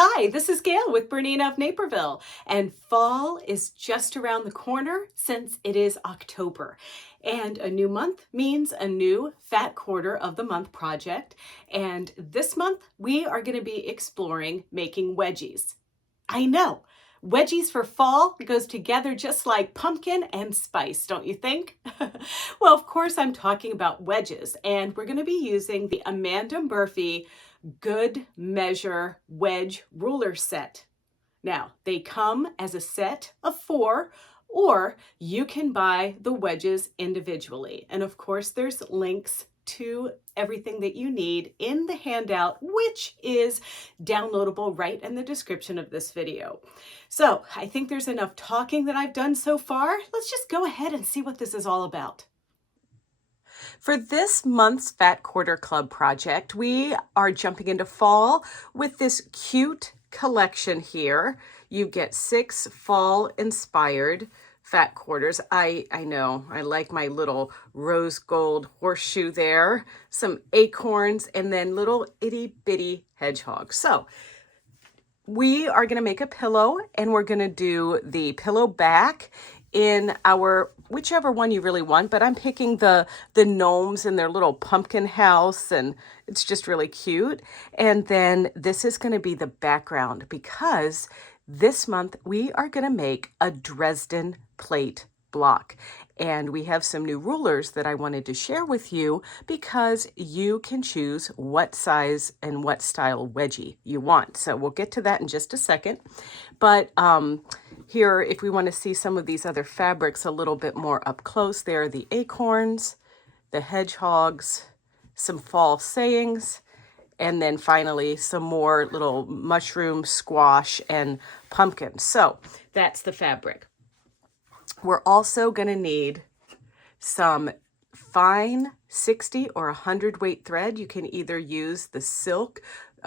Hi, this is Gayle with BERNINA of Naperville, and fall is just around the corner since it is October. And a new month means a new fat quarter of the month project. And this month we are going to be exploring making wedgies. I know, wedgies for fall goes together just like pumpkin and spice, don't you think? Well, of course I'm talking about wedges, and we're going to be using the Amanda Murphy Good Measure Wedge Ruler set. Now, they come as a set of 4, or you can buy the wedges individually. And of course, there's links to everything that you need in the handout, which is downloadable right in the description of this video. So I think there's enough talking that I've done so far. Let's just go ahead and see what this is all about. For this month's Fat Quarter Club project, we are jumping into fall with this cute collection here. You get 6 fall-inspired fat quarters. I know, I like my little rose gold horseshoe there, some acorns, and then little itty-bitty hedgehogs. So we are going to make a pillow, and we're going to do the pillow back in our whichever one you really want, but I'm picking the gnomes in their little pumpkin house, and it's just really cute. And then this is going to be the background, because this month we are going to make a Dresden plate block. And we have some new rulers that I wanted to share with you, because you can choose what size and what style wedgie you want. So we'll get to that in just a second. But here, if we want to see some of these other fabrics a little bit more up close, there are the acorns, the hedgehogs, some fall sayings, and then finally some more little mushroom, squash, and pumpkin. So that's the fabric. We're also going to need some fine 60 or 100 weight thread. You can either use the silk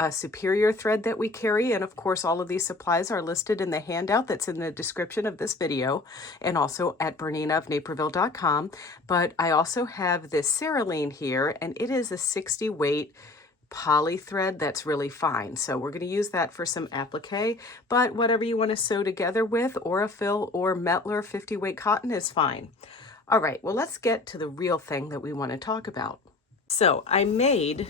superior thread that we carry, and of course all of these supplies are listed in the handout that's in the description of this video, and also at BERNINAofNaperville.com. But I also have this Cerulean here, and it is a 60 weight poly thread that's really fine. So we're going to use that for some applique, but whatever you want to sew together with, or a fill or Metler 50 weight cotton is fine. All right, well, let's get to the real thing that we want to talk about. So I made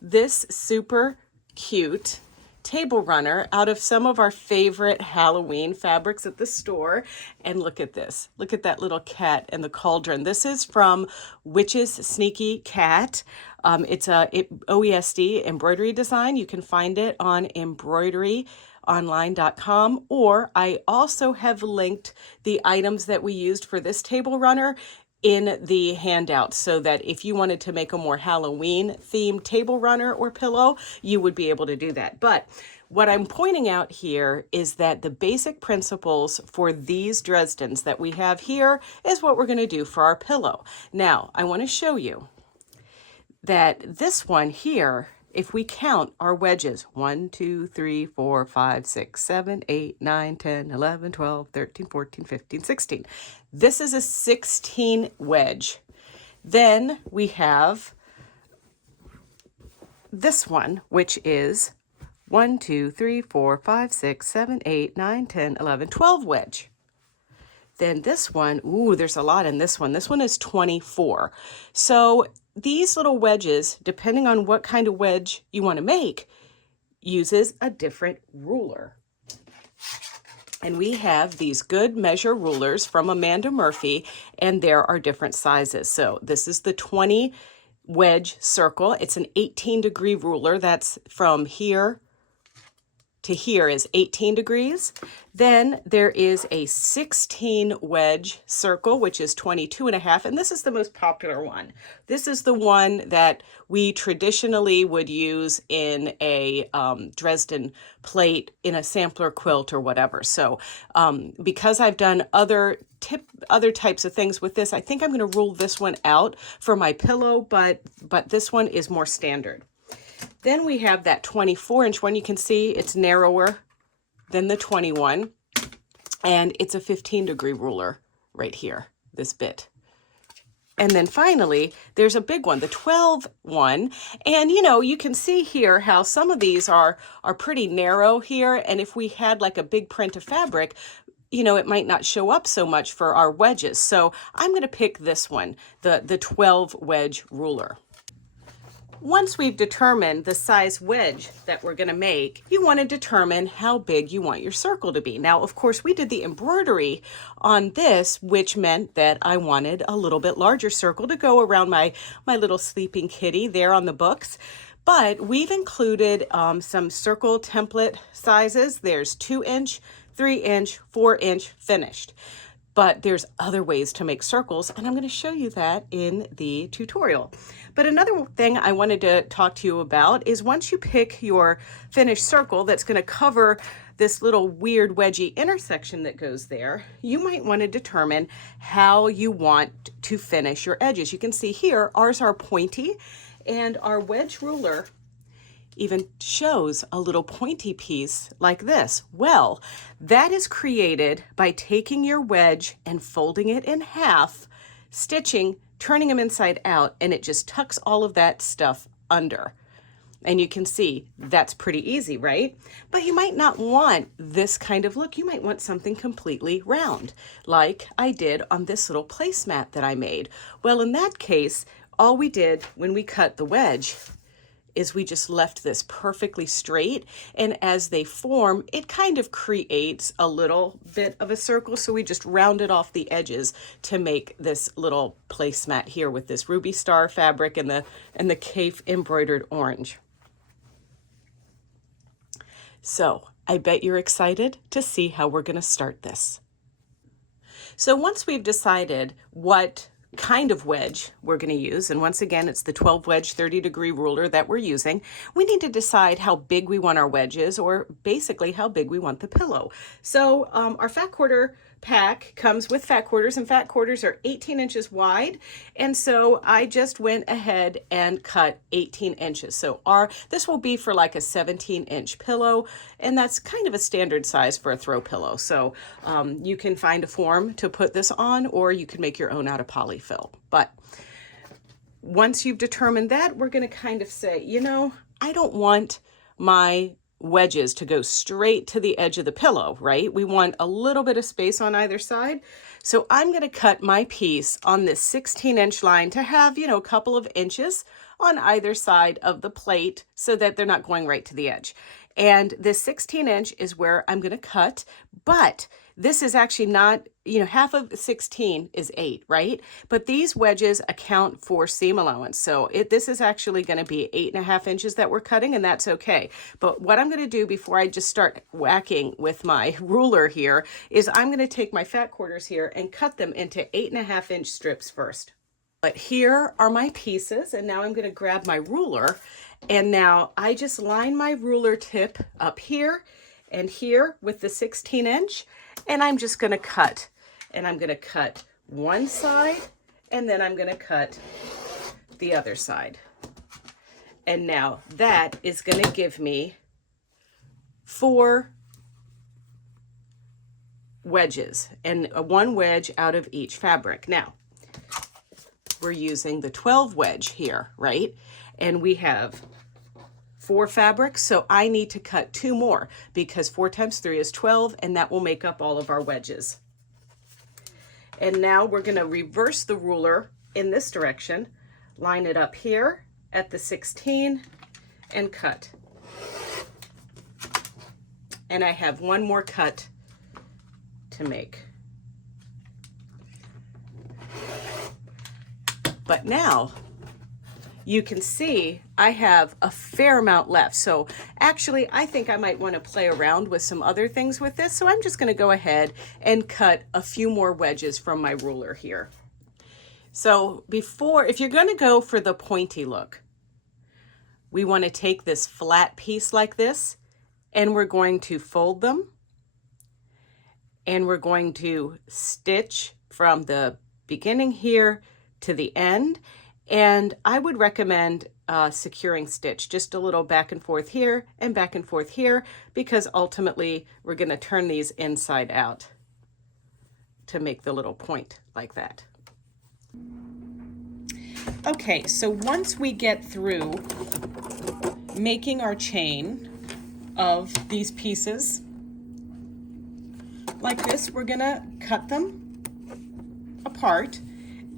this super cute table runner out of some of our favorite Halloween fabrics at the store. And look at this. Look at that little cat and the cauldron. This is from Witch's Sneaky Cat. It's a OESD embroidery design. You can find it on embroideryonline.com, or I also have linked the items that we used for this table runner in the handout, so that if you wanted to make a more Halloween themed table runner or pillow, you would be able to do that. But what I'm pointing out here is that the basic principles for these Dresdens that we have here is what we're going to do for our pillow. Now, I want to show you that this one here, if we count our wedges, 1, 2, 3, 4, 5, 6, 7, 8, 9, 10, 11, 12, 13, 14, 15, 16. This is a 16 wedge. Then we have this one, which is 1, 2, 3, 4, 5, 6, 7, 8, 9, 10, 11, 12 wedge. Then this one, ooh, there's a lot in this one. This one is 24. So these little wedges, depending on what kind of wedge you want to make, uses a different ruler. And we have these Good Measure rulers from Amanda Murphy, and there are different sizes. So this is the 20 wedge circle. It's an 18-degree ruler. That's from here to here is 18 degrees. Then there is a 16 wedge circle, which is 22.5, and this is the most popular one. This is the one that we traditionally would use in a Dresden plate, in a sampler quilt or whatever. So because I've done other types of things with this, I think I'm going to rule this one out for my pillow, but this one is more standard. Then we have that 24-inch one. You can see it's narrower than the 21, and it's a 15-degree ruler right here, this bit. And then finally, there's a big one, the 12 one. And you can see here how some of these are pretty narrow here. And if we had like a big print of fabric, it might not show up so much for our wedges. So I'm going to pick this one, the 12 wedge ruler. Once we've determined the size wedge that we're going to make, you want to determine how big you want your circle to be. Now, of course, we did the embroidery on this, which meant that I wanted a little bit larger circle to go around my little sleeping kitty there on the books. But we've included some circle template sizes. There's 2-inch, 3-inch, 4-inch finished. But there's other ways to make circles, and I'm going to show you that in the tutorial. But another thing I wanted to talk to you about is once you pick your finished circle that's going to cover this little weird wedgy intersection that goes there, you might want to determine how you want to finish your edges. You can see here, ours are pointy, and our wedge ruler even shows a little pointy piece like this. Well, that is created by taking your wedge and folding it in half, stitching, turning them inside out, and it just tucks all of that stuff under. And you can see that's pretty easy, right? But you might not want this kind of look. You might want something completely round, like I did on this little placemat that I made. Well, in that case, all we did when we cut the wedge is we just left this perfectly straight, and as they form, it kind of creates a little bit of a circle, so we just rounded off the edges to make this little placemat here with this ruby star fabric and the Cafe embroidered orange. So I bet you're excited to see how we're going to start this. So once we've decided what kind of wedge we're going to use, and once again it's the 12 wedge 30-degree ruler that we're using, we need to decide how big we want our wedges, or basically how big we want the pillow. So our fat quarter pack comes with fat quarters, and fat quarters are 18 inches wide, and so I just went ahead and cut 18 inches. So this will be for like a 17-inch pillow, and that's kind of a standard size for a throw pillow. So you can find a form to put this on, or you can make your own out of polyfill. But once you've determined that, we're going to kind of say, I don't want my wedges to go straight to the edge of the pillow, right? We want a little bit of space on either side. So I'm going to cut my piece on this 16-inch line to have, a couple of inches on either side of the plate so that they're not going right to the edge. And this 16-inch is where I'm going to cut, but this is actually not, half of 16 is 8, right? But these wedges account for seam allowance. So this is actually going to be 8.5 inches that we're cutting, and that's okay. But what I'm going to do before I just start whacking with my ruler here is I'm going to take my fat quarters here and cut them into 8.5-inch strips first. But here are my pieces, and now I'm going to grab my ruler, and now I just line my ruler tip up here and here with the 16-inch, and I'm just going to cut. And I'm going to cut one side, and then I'm going to cut the other side. And now that is going to give me 4 wedges, and one wedge out of each fabric. Now, we're using the 12 wedge here, right? And we have 4 fabrics, so I need to cut 2 more because 4 times 3 is 12, and that will make up all of our wedges. And now we're going to reverse the ruler in this direction, line it up here at the 16, and cut. And I have one more cut to make. But now you can see I have a fair amount left. So actually, I think I might want to play around with some other things with this. So I'm just going to go ahead and cut a few more wedges from my ruler here. So if you're going to go for the pointy look, we want to take this flat piece like this, and we're going to fold them, and we're going to stitch from the beginning here to the end. And I would recommend securing stitch, just a little back and forth here and back and forth here, because ultimately we're going to turn these inside out to make the little point like that. Okay, so once we get through making our chain of these pieces like this, we're gonna cut them apart,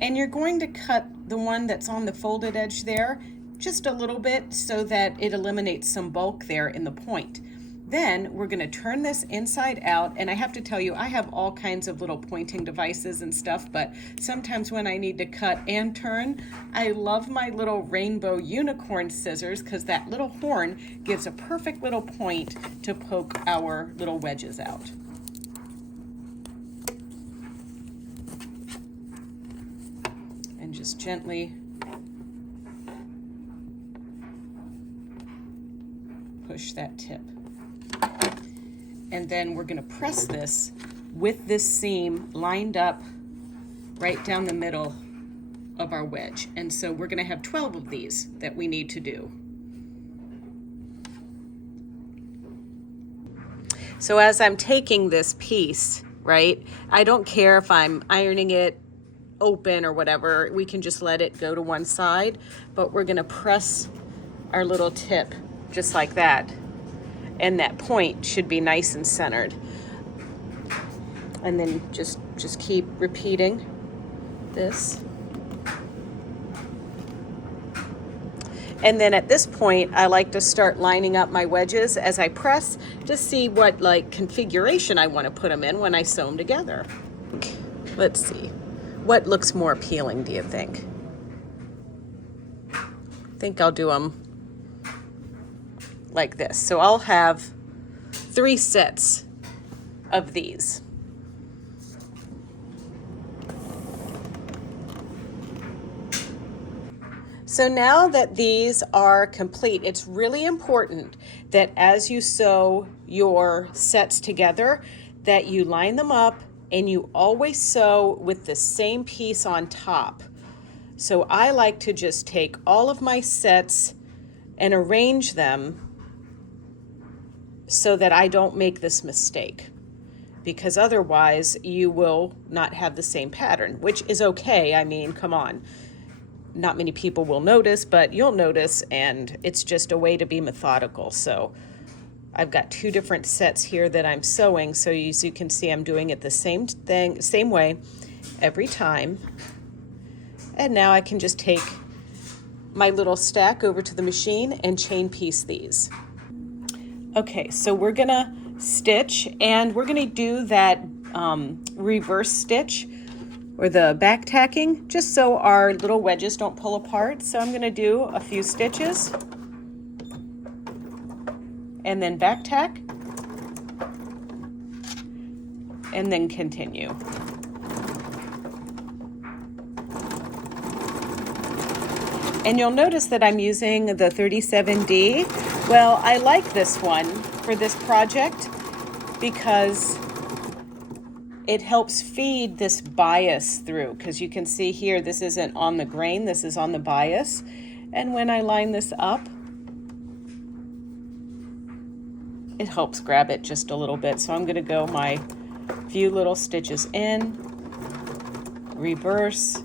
and you're going to cut the one that's on the folded edge there just a little bit so that it eliminates some bulk there in the point. Then we're going to turn this inside out, and I have to tell you, I have all kinds of little pointing devices and stuff, but sometimes when I need to cut and turn, I love my little rainbow unicorn scissors because that little horn gives a perfect little point to poke our little wedges out. And just gently push that tip. And then we're going to press this with this seam lined up right down the middle of our wedge. And so we're going to have 12 of these that we need to do. So as I'm taking this piece, right, I don't care if I'm ironing it open or whatever, we can just let it go to one side, but we're going to press our little tip just like that. And that point should be nice and centered. And then just keep repeating this. And then at this point, I like to start lining up my wedges as I press to see what like configuration I want to put them in when I sew them together. Let's see. What looks more appealing, do you think? I think I'll do them like this. So I'll have 3 sets of these. So now that these are complete, it's really important that as you sew your sets together, that you line them up and you always sew with the same piece on top. So I like to just take all of my sets and arrange them so that I don't make this mistake, because otherwise you will not have the same pattern, which is okay. I mean, come on. Not many people will notice, but you'll notice, and it's just a way to be methodical. So I've got 2 different sets here that I'm sewing, so as you can see, I'm doing it the same way every time. And now I can just take my little stack over to the machine and chain piece these. Okay, so we're gonna stitch, and we're gonna do that reverse stitch or the back tacking, just so our little wedges don't pull apart. So I'm gonna do a few stitches and then back tack and then continue. And you'll notice that I'm using the 37D. Well, I like this one for this project because it helps feed this bias through, because you can see here, this isn't on the grain, this is on the bias. And when I line this up, it helps grab it just a little bit. So I'm gonna go my few little stitches in, reverse,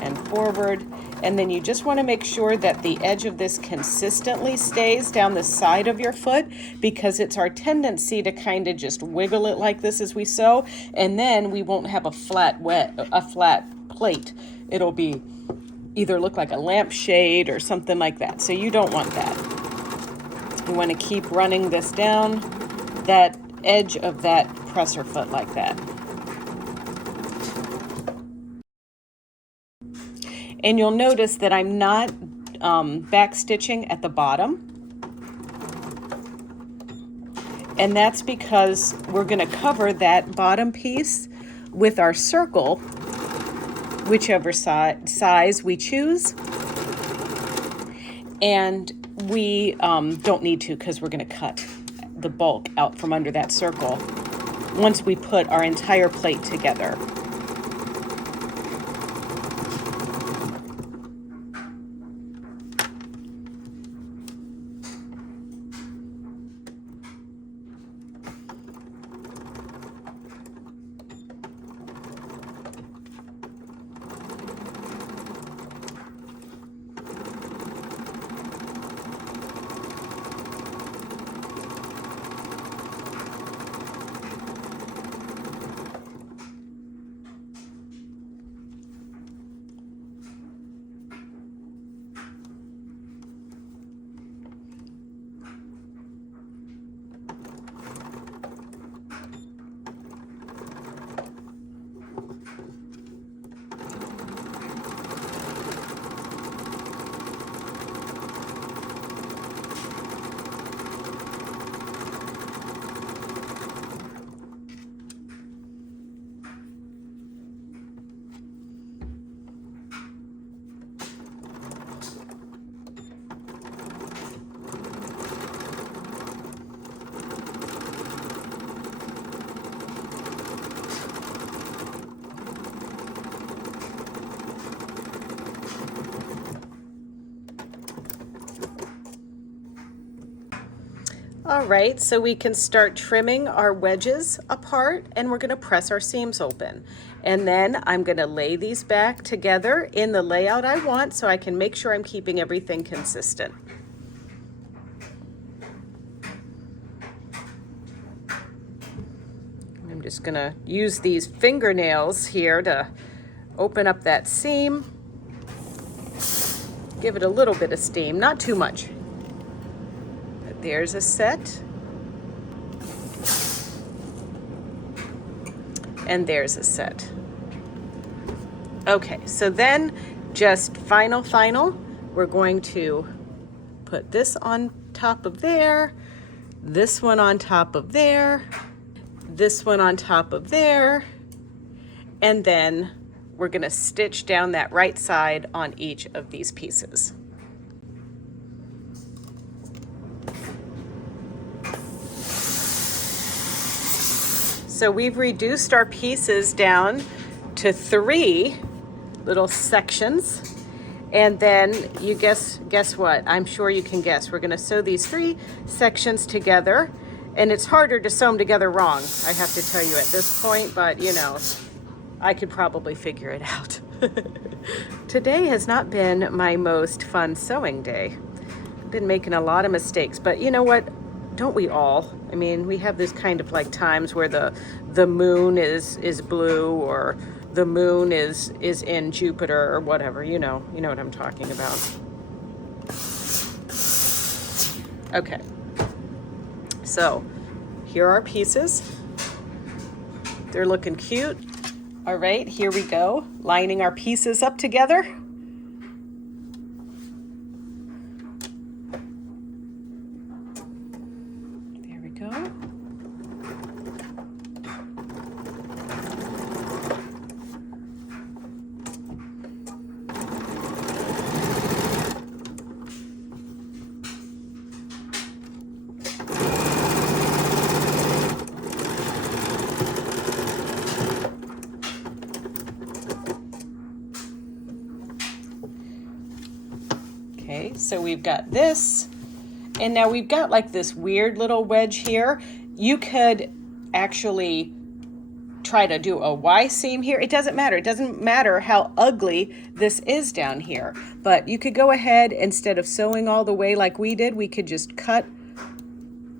and forward. And then you just want to make sure that the edge of this consistently stays down the side of your foot, because it's our tendency to kind of just wiggle it like this as we sew, and then we won't have a flat plate. It'll be either look like a lampshade or something like that. So you don't want that. You want to keep running this down that edge of that presser foot like that. And you'll notice that I'm not back stitching at the bottom. And that's because we're going to cover that bottom piece with our circle, whichever size we choose. And we don't need to, because we're going to cut the bulk out from under that circle once we put our entire plate together. All right, so we can start trimming our wedges apart, and we're gonna press our seams open. And then I'm gonna lay these back together in the layout I want so I can make sure I'm keeping everything consistent. I'm just gonna use these fingernails here to open up that seam. Give it a little bit of steam, not too much. There's a set. And there's a set. Okay, so then just final, we're going to put this on top of there, this one on top of there, this one on top of there, and then we're gonna stitch down that right side on each of these pieces. So we've reduced our pieces down to 3 little sections. And then you guess what? I'm sure you can guess. We're gonna sew these 3 sections together. And it's harder to sew them together wrong, I have to tell you at this point, but you know, I could probably figure it out. Today has not been my most fun sewing day. I've been making a lot of mistakes, but you know what? Don't we all? I mean, we have this kind of like times where the moon is blue, or the moon is in Jupiter, or whatever, you know what I'm talking about. Okay. So, here are our pieces. They're looking cute. All right, here we go. Lining our pieces up together. Okay, so we've got this, and now we've got like this weird little wedge here. You could actually try to do a Y seam here. It doesn't matter. It doesn't matter how ugly this is down here. But you could go ahead, instead of sewing all the way like we did, we could just cut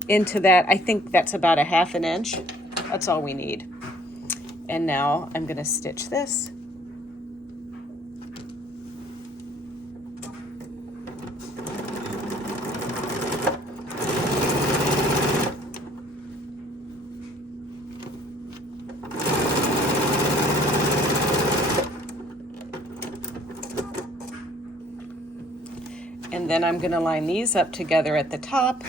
into that. I think that's about a 1/2 inch. That's all we need. And now I'm going to stitch this. And then I'm going to line these up together at the top.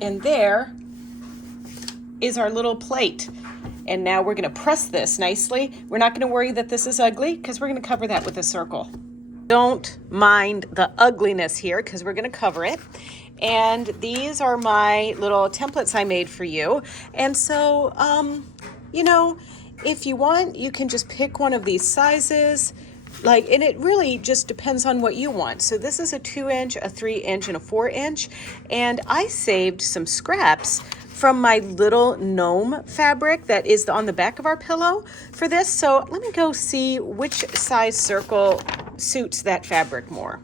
And there is our little plate. And now we're going to press this nicely. We're not going to worry that this is ugly because we're going to cover that with a circle. Don't mind the ugliness here because we're going to cover it. And these are my little templates I made for you. And so, you know, if you want, you can just pick one of these sizes. And it really just depends on what you want. So this is a 2-inch, a 3-inch, and a 4-inch. And I saved some scraps from my little gnome fabric that is on the back of our pillow for this. So let me go see which size circle suits that fabric more.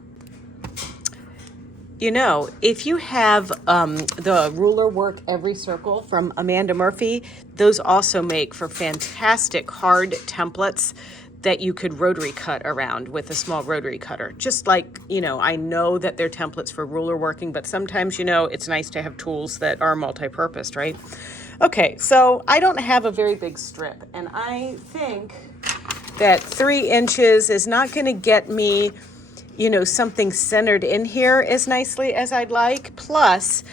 You know, if you have the ruler work every circle from Amanda Murphy, those also make for fantastic hard templates that you could rotary cut around with a small rotary cutter. Just like, you know, I know that they're templates for ruler working, but sometimes, you know, it's nice to have tools that are multi-purposed, right? Okay, so I don't have a very big strip, and I think that 3 inches is not gonna get me you know, something centered in here as nicely as I'd like. Plus,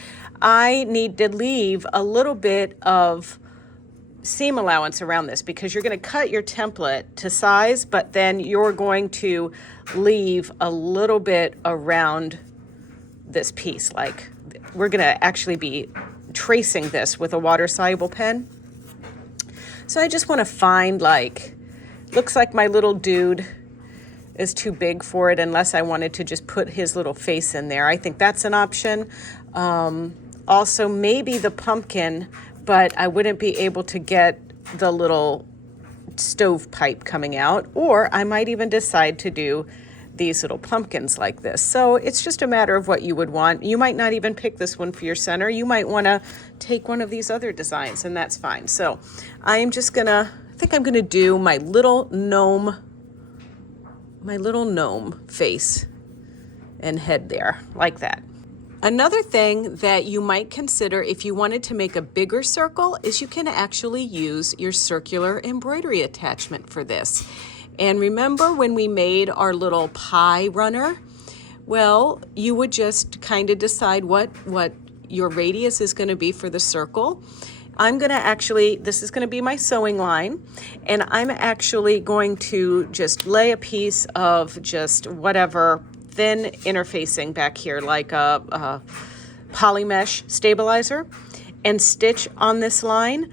I need to leave a little bit of seam allowance around this because you're going to cut your template to size, but then you're going to leave a little bit around this piece. Like, we're going to actually be tracing this with a water-soluble pen. So I just want to find, like, looks like my little dude is too big for it unless I wanted to just put his little face in there. I think that's an option. Also, maybe the pumpkin, but I wouldn't be able to get the little stovepipe coming out, or I might even decide to do these little pumpkins like this. So it's just a matter of what you would want. You might not even pick this one for your center. You might want to take one of these other designs, and that's fine. So I am just gonna, I think I'm gonna do my little gnome face and head there, like that. Another thing that you might consider if you wanted to make a bigger circle is you can actually use your circular embroidery attachment for this. And remember when we made our little pie runner? Well, you would just kind of decide what your radius is going to be for the circle. I'm going to actually, this is going to be my sewing line, and I'm actually going to just lay a piece of just whatever thin interfacing back here, like a poly mesh stabilizer, and stitch on this line.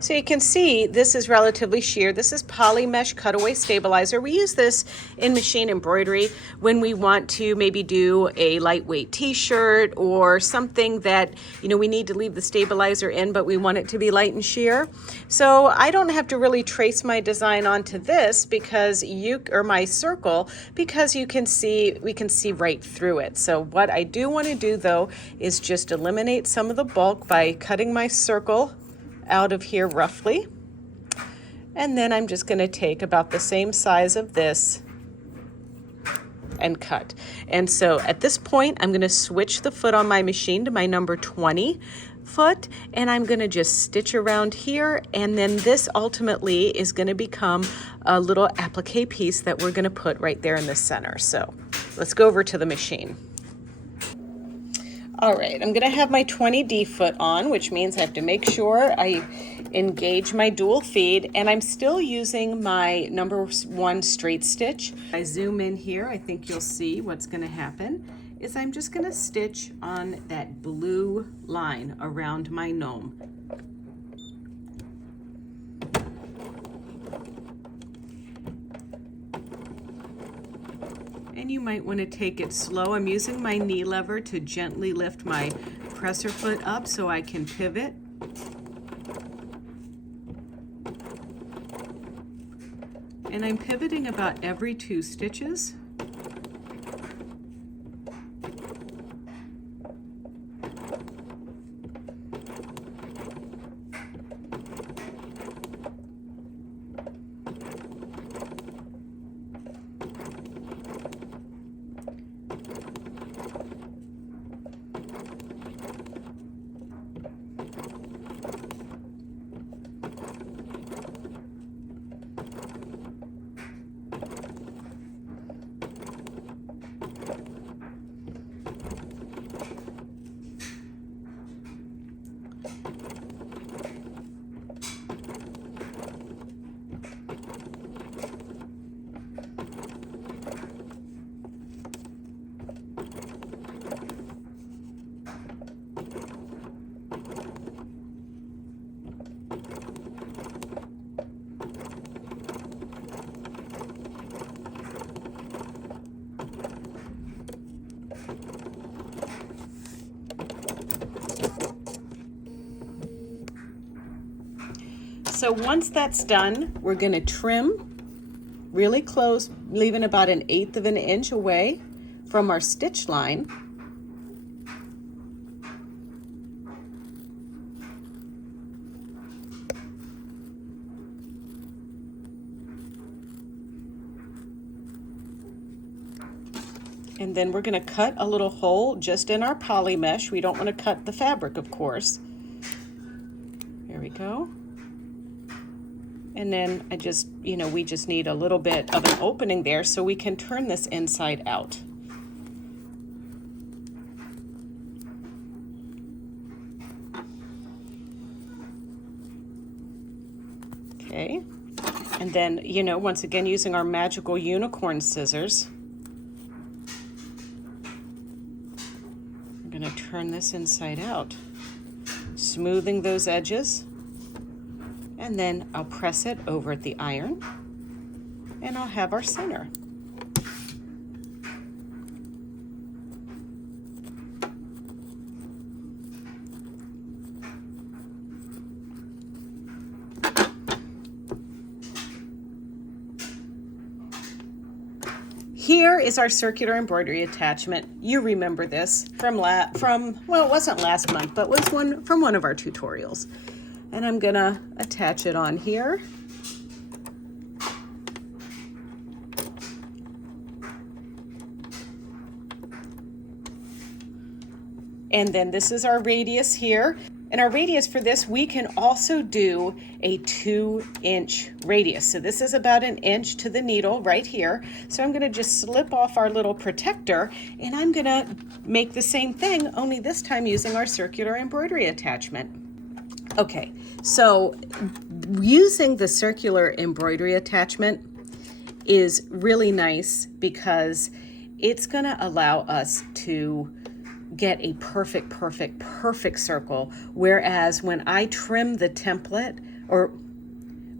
So you can see this is relatively sheer. This is poly mesh cutaway stabilizer. We use this in machine embroidery when we want to maybe do a lightweight t-shirt or something that, you know, we need to leave the stabilizer in, but we want it to be light and sheer. So I don't have to really trace my design onto this because my circle, because we can see right through it. So what I do want to do though is just eliminate some of the bulk by cutting my circle out of here roughly, and then I'm just going to take about the same size of this and cut. And so at this point I'm going to switch the foot on my machine to my number 20 foot, and I'm going to just stitch around here, and then this ultimately is going to become a little applique piece that we're going to put right there in the center. So let's go over to the machine. All right, I'm gonna have my 20D foot on, which means I have to make sure I engage my dual feed, and I'm still using my number 1 straight stitch. I zoom in here, I think you'll see what's gonna happen is I'm just gonna stitch on that blue line around my gnome. And you might want to take it slow. I'm using my knee lever to gently lift my presser foot up so I can pivot. And I'm pivoting about every 2 stitches. So once that's done, we're going to trim really close, leaving about 1/8 of an inch away from our stitch line. And then we're going to cut a little hole just in our poly mesh. We don't want to cut the fabric, of course. There we go. And then I just, we just need a little bit of an opening there so we can turn this inside out. Okay. And then, once again, using our magical unicorn scissors, I'm going to turn this inside out, smoothing those edges. And then I'll press it over at the iron, and I'll have our center. Here is our circular embroidery attachment. You remember this from well, it wasn't last month, but was from one of our tutorials. And I'm gonna attach it on here. And then this is our radius here. And our radius for this, we can also do a 2-inch radius. So this is about 1 inch to the needle right here. So I'm gonna just slip off our little protector, and I'm gonna make the same thing, only this time using our circular embroidery attachment. Okay, so using the circular embroidery attachment is really nice because it's gonna allow us to get a perfect circle, whereas when I trim the template,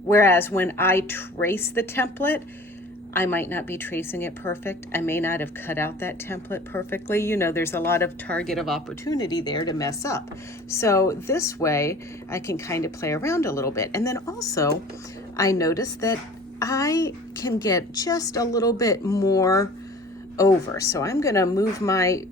whereas when I trace the template, I might not be tracing it perfect. I may not have cut out that template perfectly. There's a lot of target of opportunity there to mess up. So this way I can kind of play around a little bit. And then also I noticed that I can get just a little bit more over. So I'm gonna move my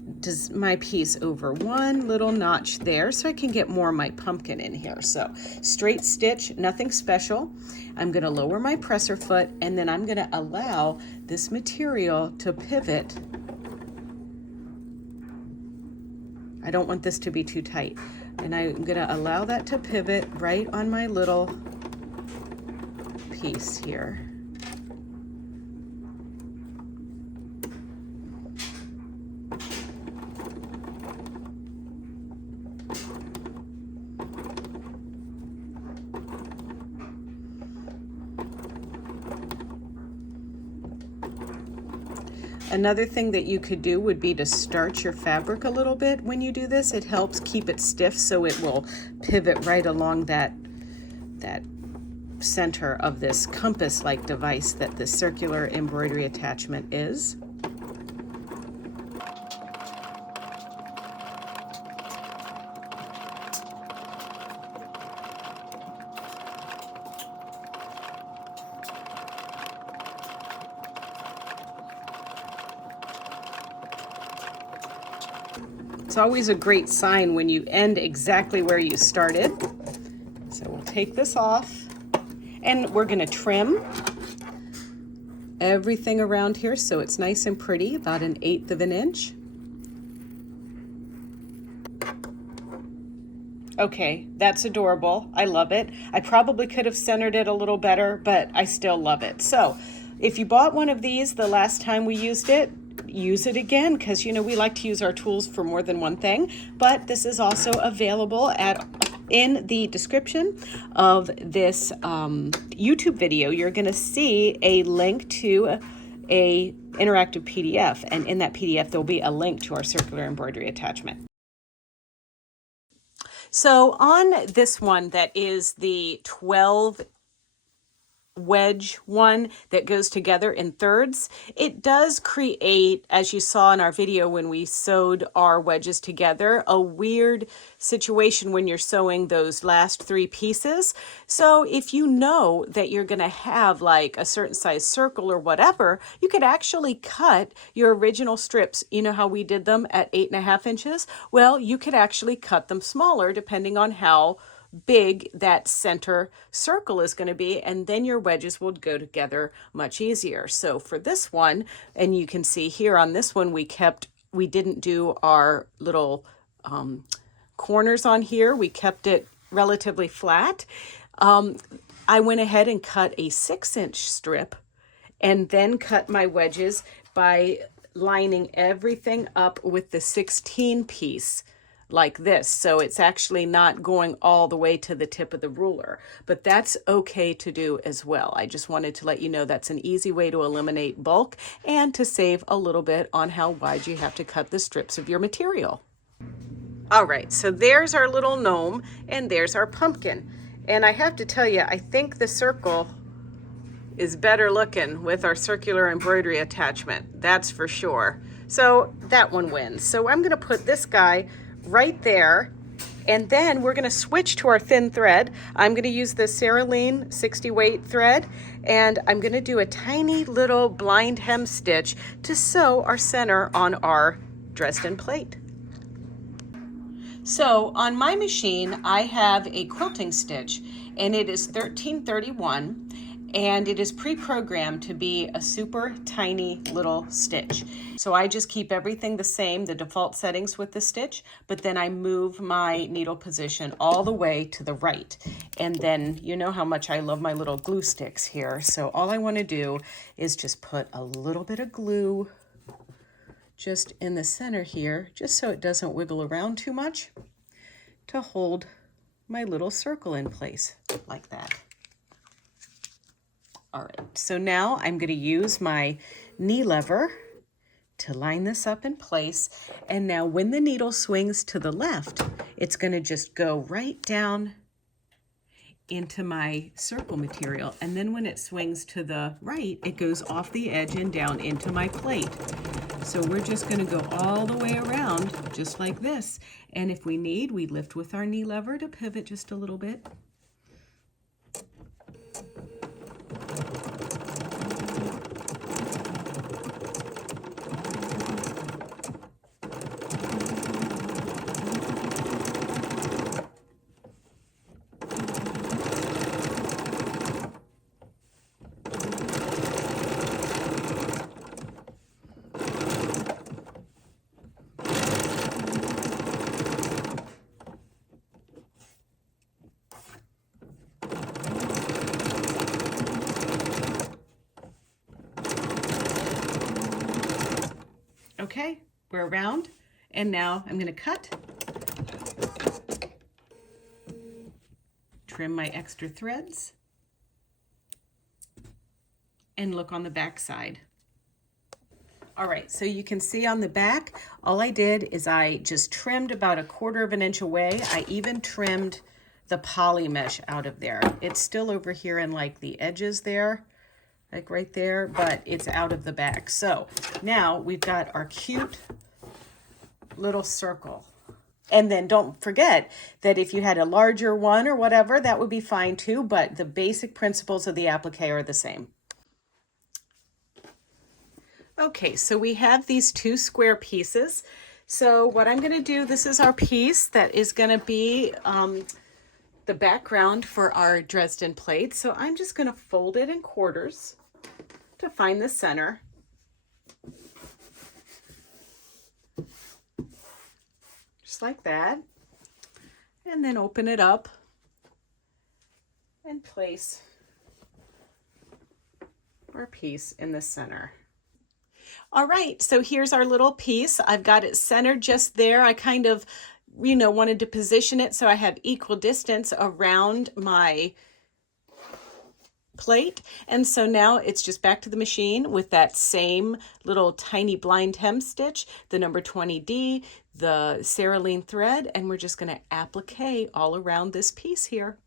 piece over one little notch there so I can get more of my pumpkin in here. So straight stitch, nothing special. I'm gonna lower my presser foot, and then I'm gonna allow this material to pivot. I don't want this to be too tight. And I'm gonna allow that to pivot right on my little piece here. Another thing that you could do would be to starch your fabric a little bit when you do this. It helps keep it stiff so it will pivot right along that center of this compass-like device that the circular embroidery attachment is. It's always a great sign when you end exactly where you started. So we'll take this off, and we're gonna trim everything around here so it's nice and pretty, about 1/8 of an inch. Okay, that's adorable. I love it. I probably could have centered it a little better, but I still love it. So if you bought one of these the last time we used it, use it again, because we like to use our tools for more than one thing. But this is also available in the description of this YouTube video. You're going to see a link to a interactive PDF, and in that PDF there'll be a link to our circular embroidery attachment. So on this one, that is the 12 wedge one that goes together in thirds, it does create, as you saw in our video when we sewed our wedges together, a weird situation when you're sewing those last 3 pieces. So if you know that you're going to have like a certain size circle or whatever, you could actually cut your original strips. You know how we did them at 8.5 inches? Well, you could actually cut them smaller depending on how big that center circle is going to be, and then your wedges will go together much easier. So for this one, and you can see here on this one, we didn't do our little corners on here. We kept it relatively flat. I went ahead and cut a 6-inch strip and then cut my wedges by lining everything up with the 16 piece like this. So it's actually not going all the way to the tip of the ruler, but that's okay to do as well. I just wanted to let you know that's an easy way to eliminate bulk and to save a little bit on how wide you have to cut the strips of your material. All right, so there's our little gnome and there's our pumpkin. And I have to tell you, I think the circle is better looking with our circular embroidery attachment, that's for sure. So that one wins. So I'm gonna put this guy right there, and then we're gonna switch to our thin thread. I'm gonna use the Cerulean 60 weight thread, and I'm gonna do a tiny little blind hem stitch to sew our center on our Dresden plate. So on my machine, I have a quilting stitch, and it is 1331, and it is pre-programmed to be a super tiny little stitch. So I just keep everything the same, the default settings with the stitch, but then I move my needle position all the way to the right. And then you know how much I love my little glue sticks here. So all I want to do is just put a little bit of glue just in the center here, just so it doesn't wiggle around too much, to hold my little circle in place like that. All right, so now I'm going to use my knee lever to line this up in place. And now when the needle swings to the left, it's going to just go right down into my circle material. And then when it swings to the right, it goes off the edge and down into my plate. So we're just going to go all the way around just like this. And if we need, we lift with our knee lever to pivot just a little bit. Okay, we're around, and now I'm going to cut, trim my extra threads, and look on the back side. All right, so you can see on the back, all I did is I just trimmed about 1/4 inch away. I even trimmed the poly mesh out of there. It's still over here in like the edges there, like right there, but it's out of the back. So now we've got our cute little circle. And then don't forget that if you had a larger one or whatever, that would be fine too, but the basic principles of the applique are the same. Okay, so we have these 2 square pieces. So what I'm going to do, this is our piece that is going to be the background for our Dresden plate. So I'm just going to fold it in quarters to find the center. Just like that. And then open it up and place our piece in the center. All right, so here's our little piece. I've got it centered just there. I kind of, wanted to position it so I have equal distance around my plate. And so now it's just back to the machine with that same little tiny blind hem stitch, the number 20D, the Cerulean thread, and we're just going to applique all around this piece here.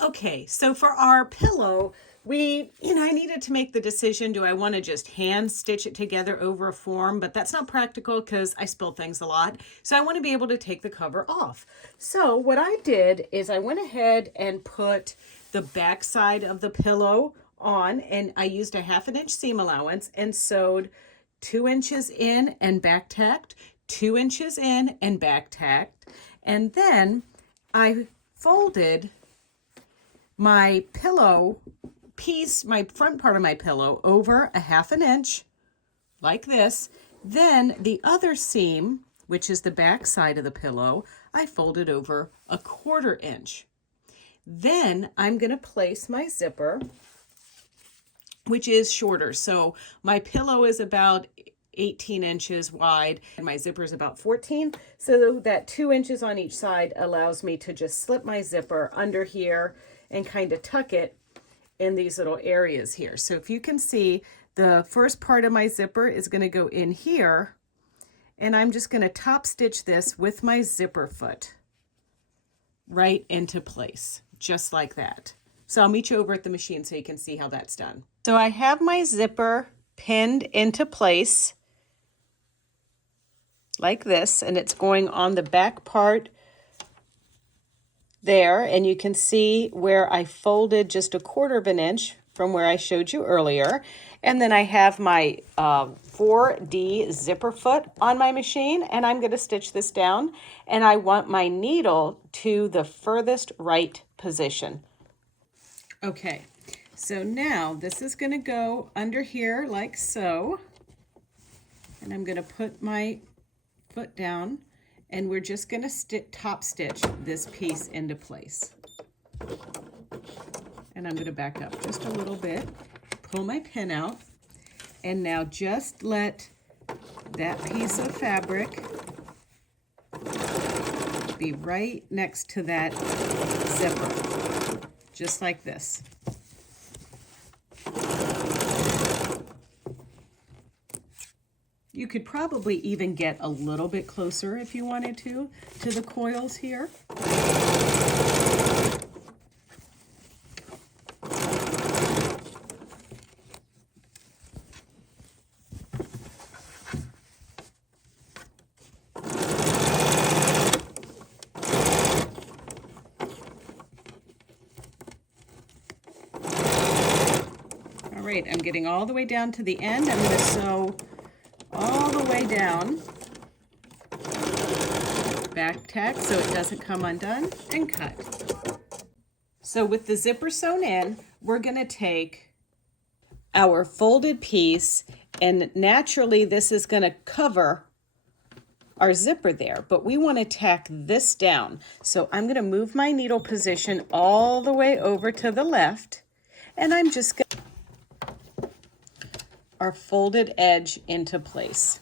Okay, so for our pillow, I needed to make the decision, do I want to just hand stitch it together over a form? But that's not practical because I spill things a lot. So I want to be able to take the cover off. So what I did is I went ahead and put the back side of the pillow on, and I used a 1/2 inch seam allowance and sewed 2 inches in and back tacked, 2 inches in and back tacked. And then I folded my pillow piece, my front part of my pillow, over a 1/2 inch like this. Then the other seam, which is the back side of the pillow, I folded over a 1/4 inch. Then I'm going to place my zipper, which is shorter. So my pillow is about 18 inches wide and my zipper is about 14. So that 2 inches on each side allows me to just slip my zipper under here and kind of tuck it in these little areas here. So if you can see, the first part of my zipper is going to go in here, and I'm just going to top stitch this with my zipper foot right into place, just like that. So I'll meet you over at the machine so you can see how that's done. So I have my zipper pinned into place like this, and it's going on the back part there, and you can see where I folded just 1/4 of an inch from where I showed you earlier. And then I have my 4D zipper foot on my machine, and I'm going to stitch this down, and I want my needle to the furthest right position. Okay, so now this is going to go under here like so, and I'm going to put my foot down, and we're just going to top stitch this piece into place. And I'm going to back up just a little bit, pull my pin out, and now just let that piece of fabric be right next to that zipper, just like this. You could probably even get a little bit closer if you wanted to the coils here. All right, I'm getting all the way down to the end. I'm going to sew all the way down, back tack so it doesn't come undone, and cut. So with the zipper sewn in, we're going to take our folded piece, and naturally this is going to cover our zipper there, but we want to tack this down. So I'm going to move my needle position all the way over to the left, and I'm just going to our folded edge into place.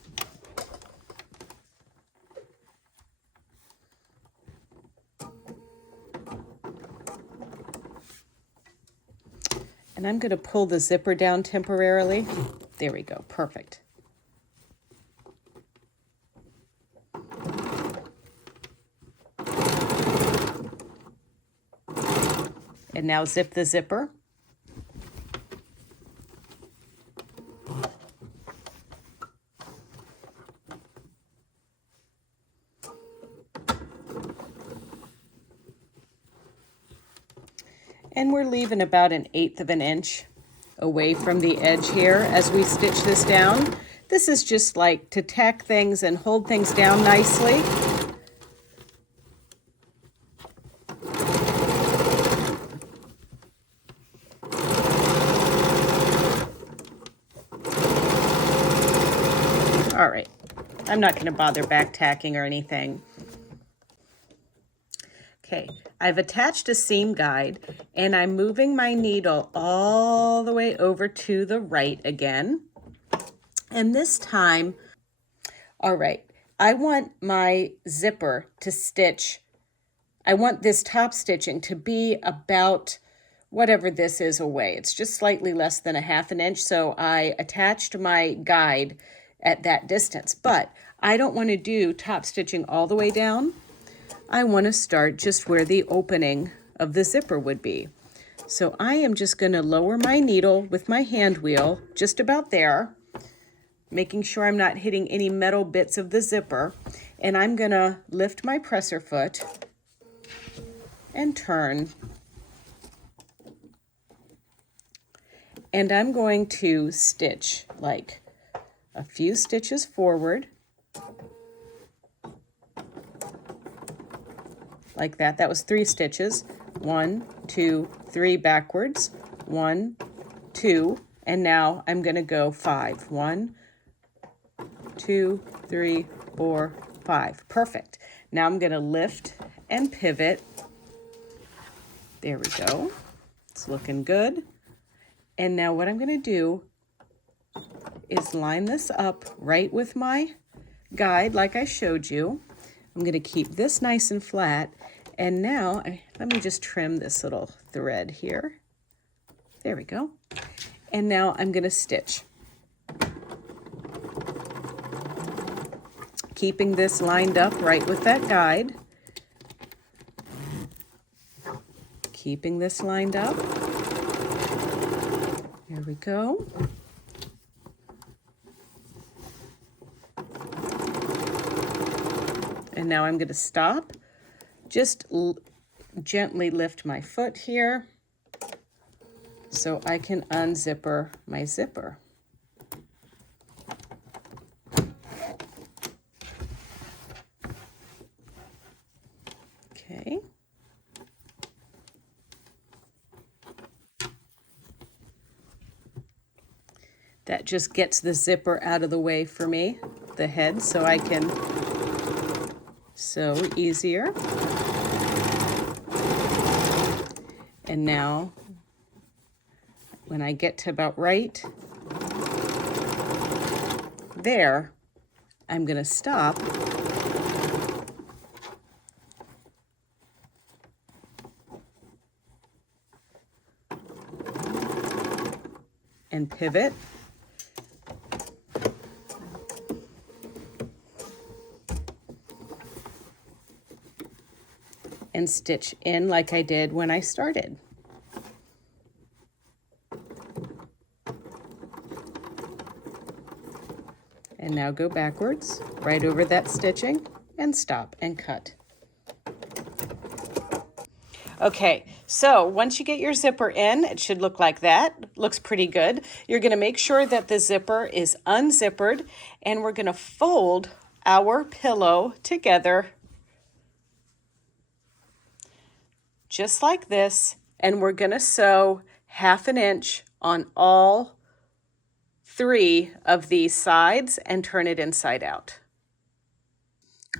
And I'm going to pull the zipper down temporarily. There we go, perfect. And now zip the zipper. And we're leaving about 1/8 of an inch away from the edge here as we stitch this down. This is just like to tack things and hold things down nicely. All right, I'm not going to bother back tacking or anything. Okay, I've attached a seam guide, and I'm moving my needle all the way over to the right again. And this time, all right, I want my zipper to stitch. I want this top stitching to be about whatever this is away. It's just slightly less than 1/2 an inch, so I attached my guide at that distance. But I don't want to do top stitching all the way down. I want to start just where the opening of the zipper would be. So I am just going to lower my needle with my hand wheel just about there, making sure I'm not hitting any metal bits of the zipper. And I'm going to lift my presser foot and turn. And I'm going to stitch like a few stitches forward. Like that. That was 3 stitches. 1, 2, 3 backwards. 1, 2, and now I'm going to go 5. 1, 2, 3, 4, 5. Perfect. Now I'm going to lift and pivot. There we go. It's looking good. And now what I'm going to do is line this up right with my guide like I showed you. I'm going to keep this nice and flat. And now, let me just trim this little thread here. There we go. And now I'm going to stitch. Keeping this lined up right with that guide. Keeping this lined up. Here we go. And now I'm going to stop. Just gently lift my foot here so I can unzipper my zipper. Okay. That just gets the zipper out of the way for me, the head, so I can sew easier. And now, when I get to about right there, I'm going to stop and pivot. And stitch in like I did when I started. And now go backwards, right over that stitching, and stop and cut. Okay, so once you get your zipper in, it should look like that. Looks pretty good. You're going to make sure that the zipper is unzippered, and we're going to fold our pillow together just like this, and we're going to sew 1/2 inch on all 3 of these sides and turn it inside out.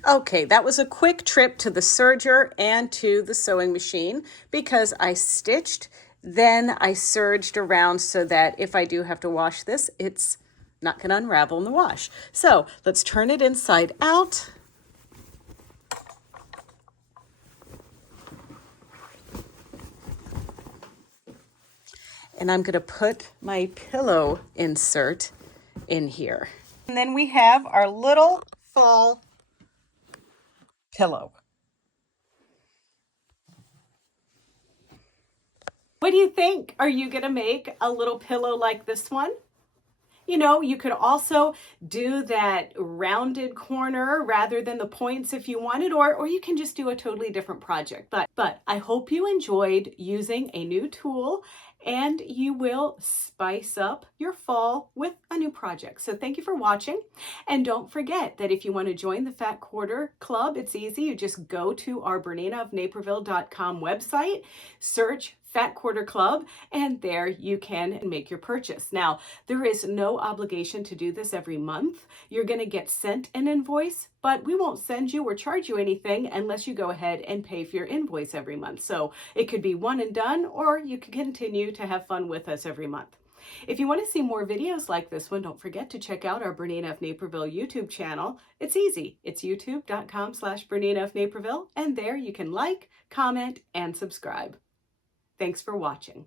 Okay, that was a quick trip to the serger and to the sewing machine because I stitched, then I serged around so that if I do have to wash this, it's not going to unravel in the wash. So let's turn it inside out. And I'm going to put my pillow insert in here. And then we have our little fall pillow. What do you think? Are you going to make a little pillow like this one? You know, you could also do that rounded corner rather than the points if you wanted, or you can just do a totally different project. But I hope you enjoyed using a new tool and you will spice up your fall with a new project. So thank you for watching. And don't forget that if you want to join the Fat Quarter Club, it's easy. You just go to our BERNINAofNaperville.com website, search Fat Quarter Club, and there you can make your purchase. Now, there is no obligation to do this every month. You're going to get sent an invoice, but we won't send you or charge you anything unless you go ahead and pay for your invoice every month. So it could be one and done, or you can continue to have fun with us every month. If you want to see more videos like this one, don't forget to check out our BERNINA of Naperville YouTube channel. It's easy. It's youtube.com/BERNINA of Naperville, and there you can like, comment, and subscribe. Thanks for watching.